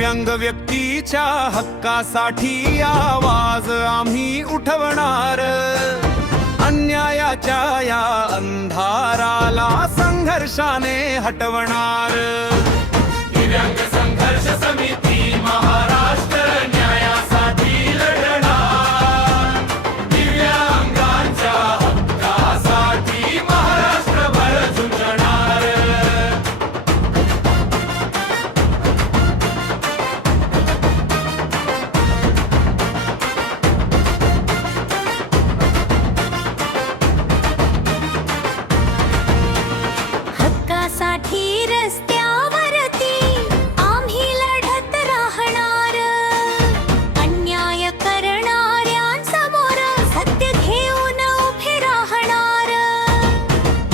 दिव्यांग व्यक्तीच्या हक्कासाठी आवाज आम्ही उठवणार, अन्यायाच्या या अंधाराला संघर्षाने हटवणार। दिव्यांग संघर्ष समिती महाराष्ट्र न्यायासाठी लढणार, दिव्यांगांच्या हक्कासाठी महाराष्ट्रभर झुंजणार। हक्कासाठी रस्त्यावरती आम्ही लढत राहणार, अन्याय करणाऱ्यांसमोर सत्य घेऊन उभे राहणार।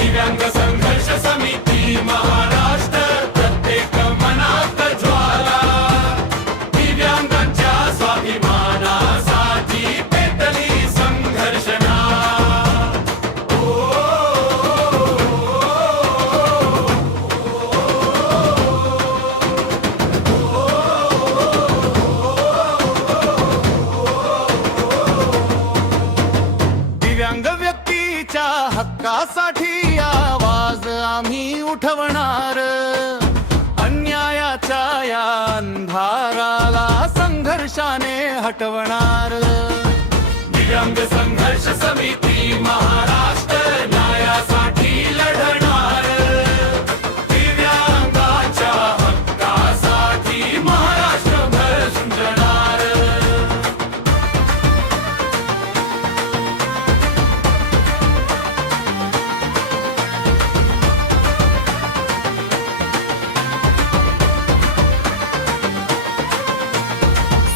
दिव्यांग संघर्ष समिती महाराष्ट्र प्रत्येक मनात ज्वाला, दिव्यांगांच्या स्वाभिमानासाठी पेटली संघर्षणा। दिव्यांग व्यक्तीच्या हक्कासाठी आवाज आम्ही उठवणार, अन्यायाच्या या अंधाराला संघर्षाने हटवणार। दिव्यांग संघर्ष समिती महाराष्ट्र न्यायासाठी लढणार, दिव्यांगाच्या हक्कासाठी महाराष्ट्रभर झुंजणार।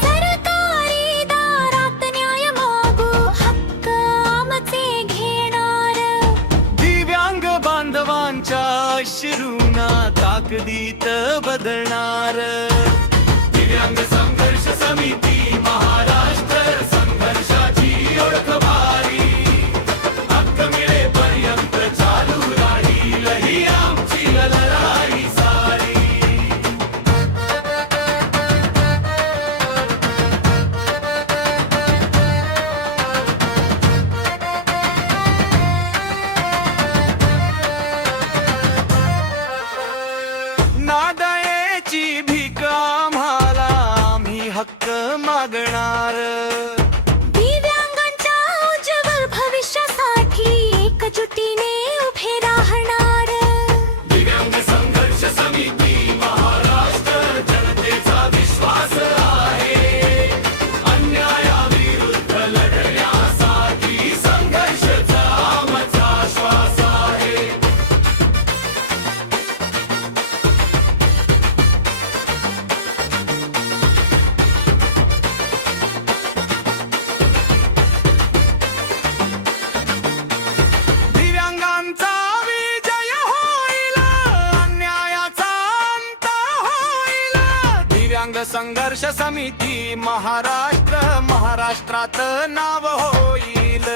सरकारी दारात न्याय मागू, हक्क आमचे घेणार। दिव्यांग बांधवांच्या अश्रूंना ताकदीत बदलणार। दिव्यांग संघर्ष समिती महाराष्ट्र संघर्षाची ओळख भारी, हक्क मिळेपर्यंत चालू राहील ही आमची लढाई सारी। नादयेची भीक आम्हाला आम्ही हक्क मागणार, दिव्यांगांच्या उज्ज्वल भविष्यासाठी एकजुटीने उभे राहणार। दिव्यांग संघर्ष समिती महाराष्ट्र जनतेचा विश्वास आहे, अन्यायाविरुद्ध लढण्यासाठी संघर्षाचा आमचा श्वास आहे। दिव्यांगांचा विजय होईल, अन्यायाचा अंत होईल। दिव्यांग संघर्ष समिती महाराष्ट्र महाराष्ट्रात नाव होईल।